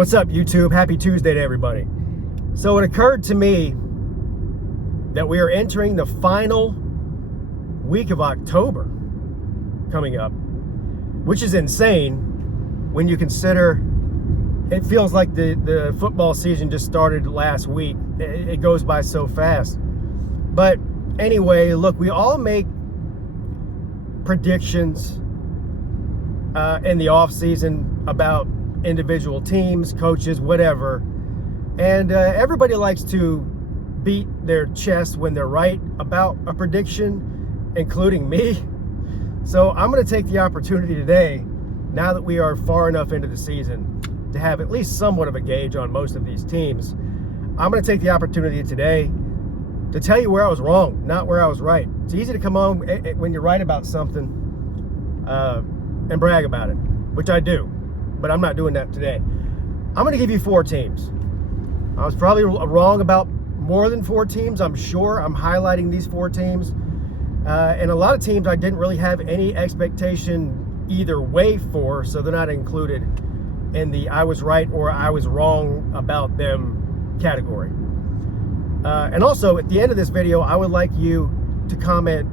what's up, YouTube? Happy Tuesday to everybody. So it occurred to me that we are entering the final week of October coming up, which is insane when you consider it feels like the football season just started last week. It goes by so fast. But anyway, look, we all make predictions in the off season about individual teams, coaches, whatever, and everybody likes to beat their chest when they're right about a prediction, including me. So I'm going to take the opportunity today, now that we are far enough into the season to have at least somewhat of a gauge on most of these teams. I'm going to take the opportunity today to tell you where I was wrong, not where I was right. It's easy to come on when you're right about something and brag about it, which I do. But I'm not doing that today. I'm going to give you 4 teams. I was probably wrong about more than 4 teams, I'm sure. I'm highlighting these 4 teams. And a lot of teams I didn't really have any expectation either way for, so they're not included in the I was right or I was wrong about them category. And also, at the end of this video, I would like you to comment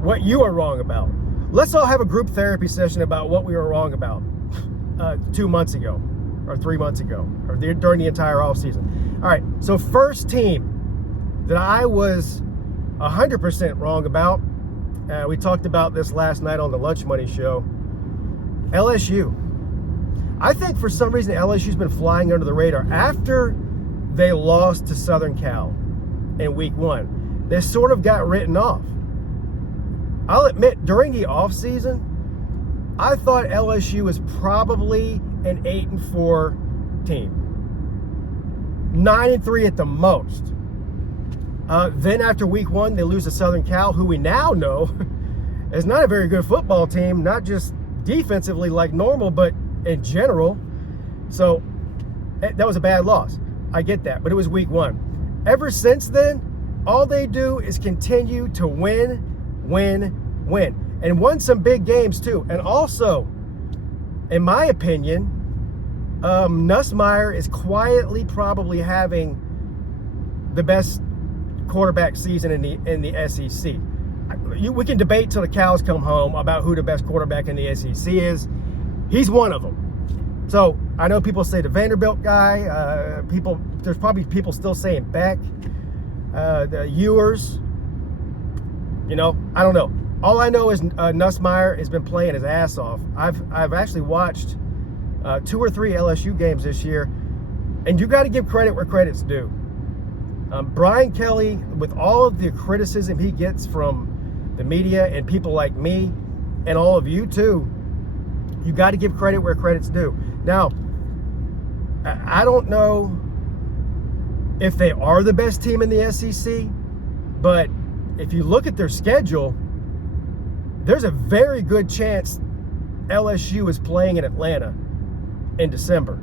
what you are wrong about. Let's all have a group therapy session about what we were wrong about 2 months ago or 3 months ago or during the entire off season. All right, so first team that I was 100% wrong about, we talked about this last night on the Lunch Money Show, LSU. I think for some reason LSU's been flying under the radar. After they lost to Southern Cal in week 1, they sort of got written off. I'll admit, during the off season, I thought LSU was probably an 8-4 team, 9-3 at the most. Then after week 1, they lose to Southern Cal, who we now know is not a very good football team, not just defensively like normal, but in general. So that was a bad loss. I get that, but it was week 1. Ever since then, all they do is continue to win, and won some big games too. And also, in my opinion, Nussmeier is quietly probably having the best quarterback season in the SEC. We can debate till the cows come home about who the best quarterback in the SEC is. He's one of them. So I know people say the Vanderbilt guy. There's probably people still saying Beck, the Ewers. I don't know. All I know is Nussmeier has been playing his ass off. I've actually watched 2 or 3 LSU games this year, and you got to give credit where credit's due. Brian Kelly, with all of the criticism he gets from the media and people like me and all of you too, you got to give credit where credit's due. Now, I don't know if they are the best team in the SEC, but if you look at their schedule, there's a very good chance LSU is playing in Atlanta in December.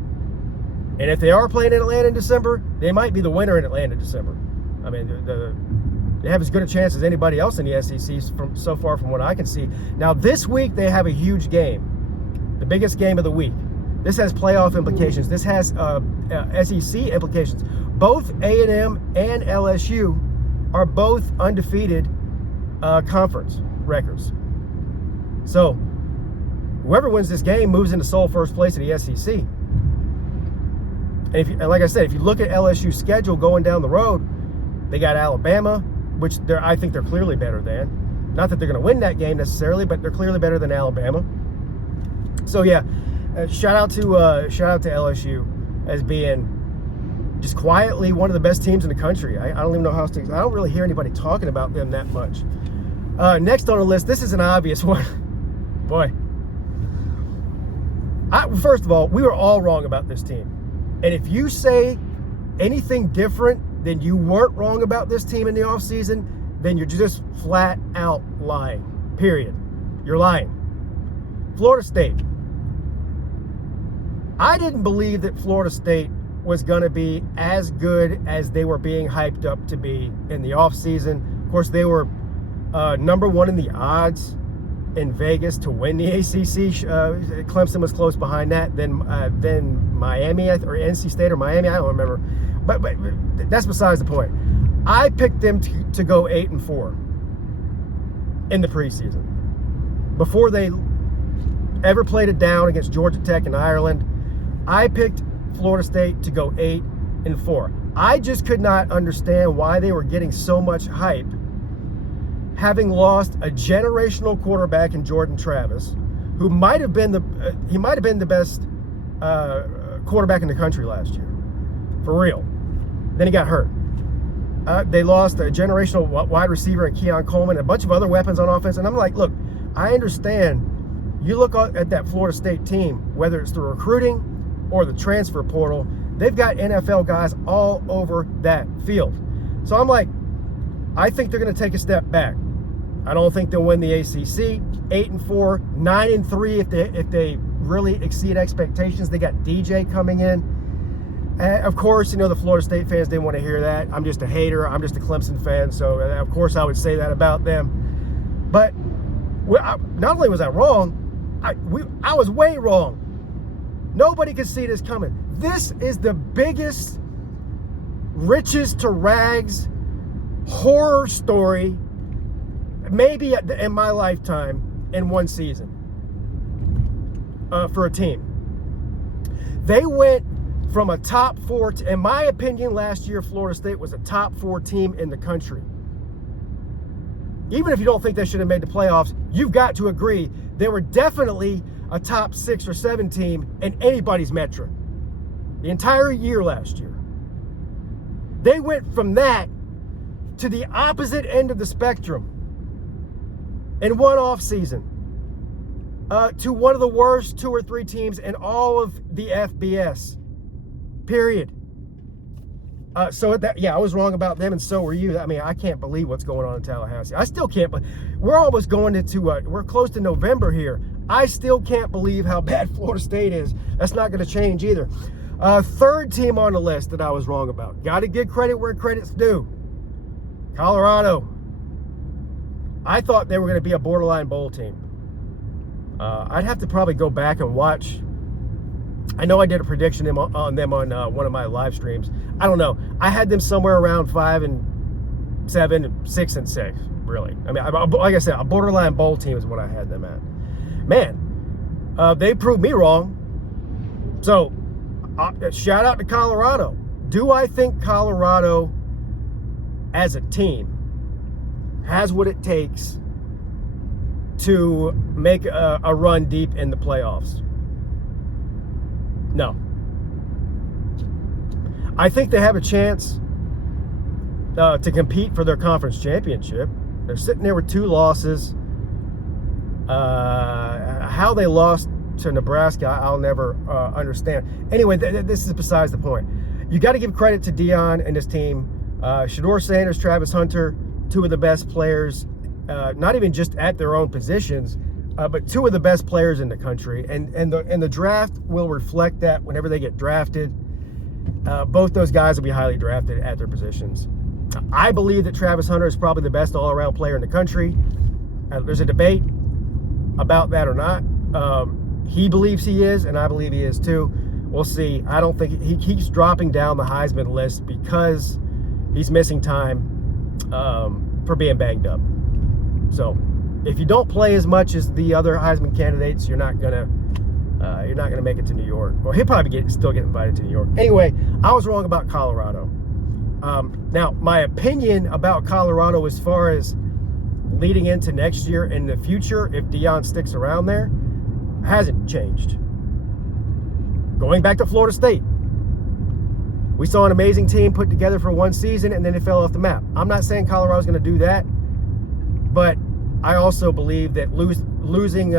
And if they are playing in Atlanta in December, they might be the winner in Atlanta in December. I mean, they have as good a chance as anybody else in the SEC so far from what I can see. Now, this week they have a huge game, the biggest game of the week. This has playoff implications. This has SEC implications. Both A&M and LSU are both undefeated conference records. So whoever wins this game moves into sole first place in the SEC. And like I said, if you look at LSU's schedule going down the road, they got Alabama, which I think they're clearly better than. Not that they're going to win that game necessarily, but they're clearly better than Alabama. So yeah, shout out to LSU as being just quietly one of the best teams in the country. I don't even know how else to. I don't really hear anybody talking about them that much. Next on the list, this is an obvious one. Boy. First of all, we were all wrong about this team. And if you say anything different than you weren't wrong about this team in the offseason, then you're just flat out lying. Period. You're lying. Florida State. I didn't believe that Florida State was going to be as good as they were being hyped up to be in the offseason. Of course, they were number 1 in the odds in Vegas to win the ACC. Clemson was close behind that. Then Miami or NC State or Miami, I don't remember. But that's besides the point. I picked them to go 8-4 in the preseason before they ever played it down against Georgia Tech and Ireland. I picked Florida State to go 8-4. I just could not understand why they were getting so much hype, having lost a generational quarterback in Jordan Travis, who might have been the best quarterback in the country last year, for real. Then he got hurt. They lost a generational wide receiver in Keon Coleman, a bunch of other weapons on offense. And I'm like, look, I understand. You look at that Florida State team, whether it's the recruiting or the transfer portal, they've got NFL guys all over that field. So I'm like, I think they're going to take a step back. I don't think they'll win the ACC. 8-4, 9-3 if they really exceed expectations. They got DJ coming in. Of course, the Florida State fans didn't want to hear that. I'm just a hater. I'm just a Clemson fan. So, of course, I would say that about them. But not only was I wrong, I was way wrong. Nobody could see this coming. This is the biggest riches to rags horror story maybe in my lifetime in one season for a team. They went from a top 4, in my opinion, last year, Florida State was a top 4 team in the country. Even if you don't think they should have made the playoffs, you've got to agree they were definitely a top 6 or 7 team in anybody's metric. The entire year last year. They went from that to the opposite end of the spectrum in one off season to one of the worst 2 or 3 teams in all of the FBS. Period. I was wrong about them, and so were you. I mean, I can't believe what's going on in Tallahassee. I still can't. We're almost going into, we're close to November here. I still can't believe how bad Florida State is. That's not going to change either. Third team on the list that I was wrong about. Got to give credit where credit's due. Colorado. I thought they were going to be a borderline bowl team. I'd have to probably go back and watch. I know I did a prediction on them on one of my live streams. I don't know. I had them somewhere around 5-7 and 6-6, really. I mean, like I said, a borderline bowl team is what I had them at. Man, they proved me wrong. So, shout out to Colorado. Do I think Colorado, as a team, has what it takes to make a run deep in the playoffs? No. I think they have a chance to compete for their conference championship. They're sitting there with 2 losses. How they lost to Nebraska, I'll never understand. Anyway, this is besides the point. You got to give credit to Deion and his team. Shedeur Sanders, Travis Hunter, 2 of the best players, not even just at their own positions, but 2 of the best players in the country. And the draft will reflect that whenever they get drafted. Both those guys will be highly drafted at their positions. I believe that Travis Hunter is probably the best all-around player in the country. There's a debate about that or not. He believes he is, and I believe he is too. We'll see. I don't think he keeps dropping down the Heisman list because he's missing time for being banged up. So if you don't play as much as the other Heisman candidates, you're not gonna make it to New York. Well, he'll probably still get invited to New York. Anyway, I was wrong about Colorado. Now, my opinion about Colorado as far as leading into next year and the future, if Deion sticks around there, hasn't changed. Going back to Florida State, we saw an amazing team put together for one season, and then it fell off the map. I'm not saying Colorado's going to do that, but I also believe that losing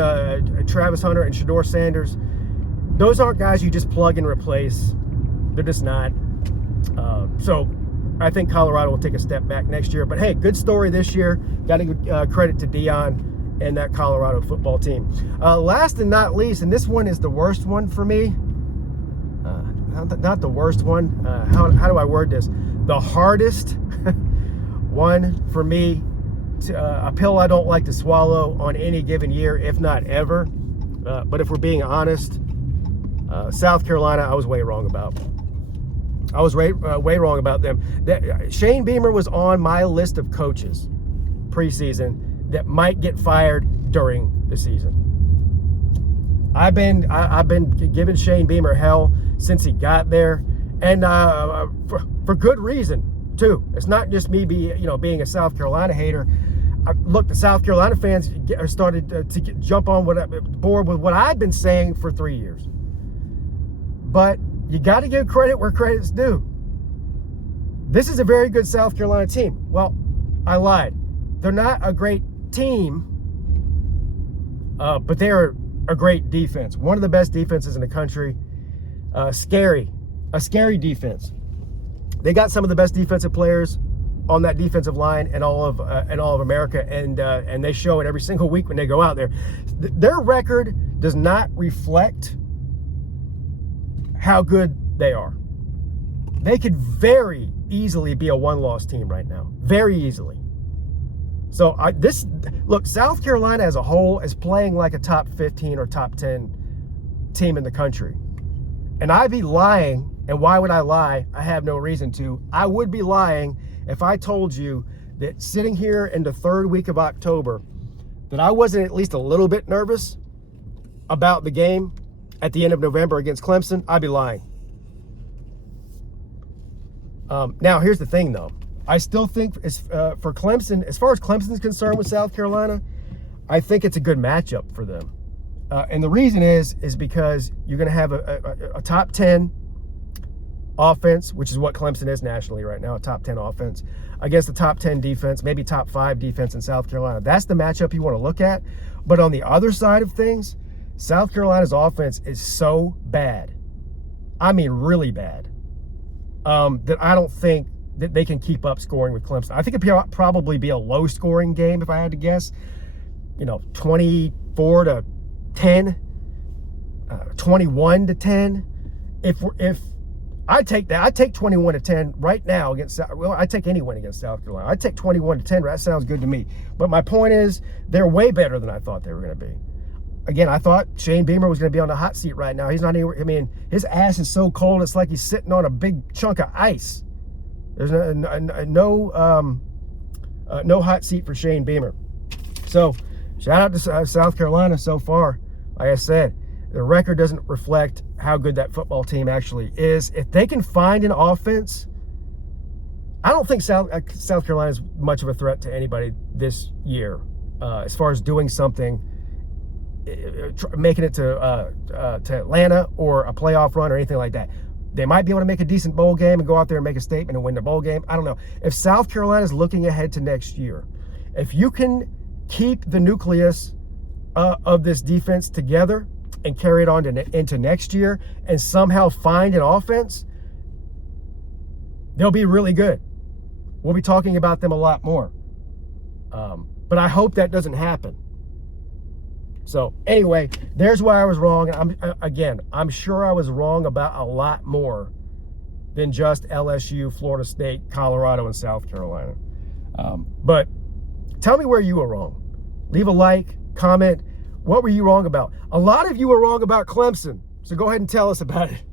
Travis Hunter and Shedeur Sanders, those aren't guys you just plug and replace. They're just not. So I think Colorado will take a step back next year. But hey, good story this year. Got to give credit to Deion and that Colorado football team. Last and not least, and this one is the worst one for me. Not the worst one. How do I word this? The hardest one for me a pill I don't like to swallow on any given year, if not ever. But if we're being honest, South Carolina, I was way wrong about. I was way wrong about them. Shane Beamer was on my list of coaches preseason that might get fired during the season. I've been giving Shane Beamer hell since he got there, and for good reason too. It's not just me being a South Carolina hater. Look, the South Carolina fans started to jump on board with what I've been saying for 3 years. But you got to give credit where credit's due. This is a very good South Carolina team. Well, I lied. They're not a great team, but they're a great defense. One of the best defenses in the country. A scary defense. They got some of the best defensive players on that defensive line in all of America, and they show it every single week when they go out there. Their record does not reflect how good they are. They could very easily be a one-loss team right now, very easily. So look, South Carolina as a whole is playing like a top 15 or top 10 team in the country. And I'd be lying, and why would I lie? I have no reason to. I would be lying if I told you that sitting here in the third week of October, that I wasn't at least a little bit nervous about the game at the end of November against Clemson. I'd be lying. Now, here's the thing, though. I still think for Clemson, as far as Clemson's concerned with South Carolina, I think it's a good matchup for them. And the reason is because you're going to have a top 10 offense, which is what Clemson is nationally right now, a top 10 offense, against the top 10 defense, maybe top 5 defense in South Carolina. That's the matchup you want to look at. But on the other side of things, South Carolina's offense is so bad, I mean really bad, that I don't think that they can keep up scoring with Clemson. I think it'd probably be a low-scoring game if I had to guess. 24-10, 21-10. If I take that, I take 21-10 right now against. Well, I take any win against South Carolina. I take 21-10. That sounds good to me. But my point is, they're way better than I thought they were going to be. Again, I thought Shane Beamer was going to be on the hot seat right now. He's not anywhere. I mean, his ass is so cold, it's like he's sitting on a big chunk of ice. There's no hot seat for Shane Beamer. So, shout out to South Carolina so far. Like I said, the record doesn't reflect how good that football team actually is. If they can find an offense, I don't think South Carolina is much of a threat to anybody this year as far as doing something, making it to Atlanta or a playoff run or anything like that. They might be able to make a decent bowl game and go out there and make a statement and win the bowl game. I don't know. If South Carolina is looking ahead to next year, if you can keep the nucleus of this defense together and carry it on into next year and somehow find an offense, they'll be really good. We'll be talking about them a lot more. But I hope that doesn't happen. So anyway, there's where I was wrong. I'm sure I was wrong about a lot more than just LSU, Florida State, Colorado, and South Carolina. But tell me where you were wrong. Leave a like, comment. What were you wrong about? A lot of you were wrong about Clemson. So go ahead and tell us about it.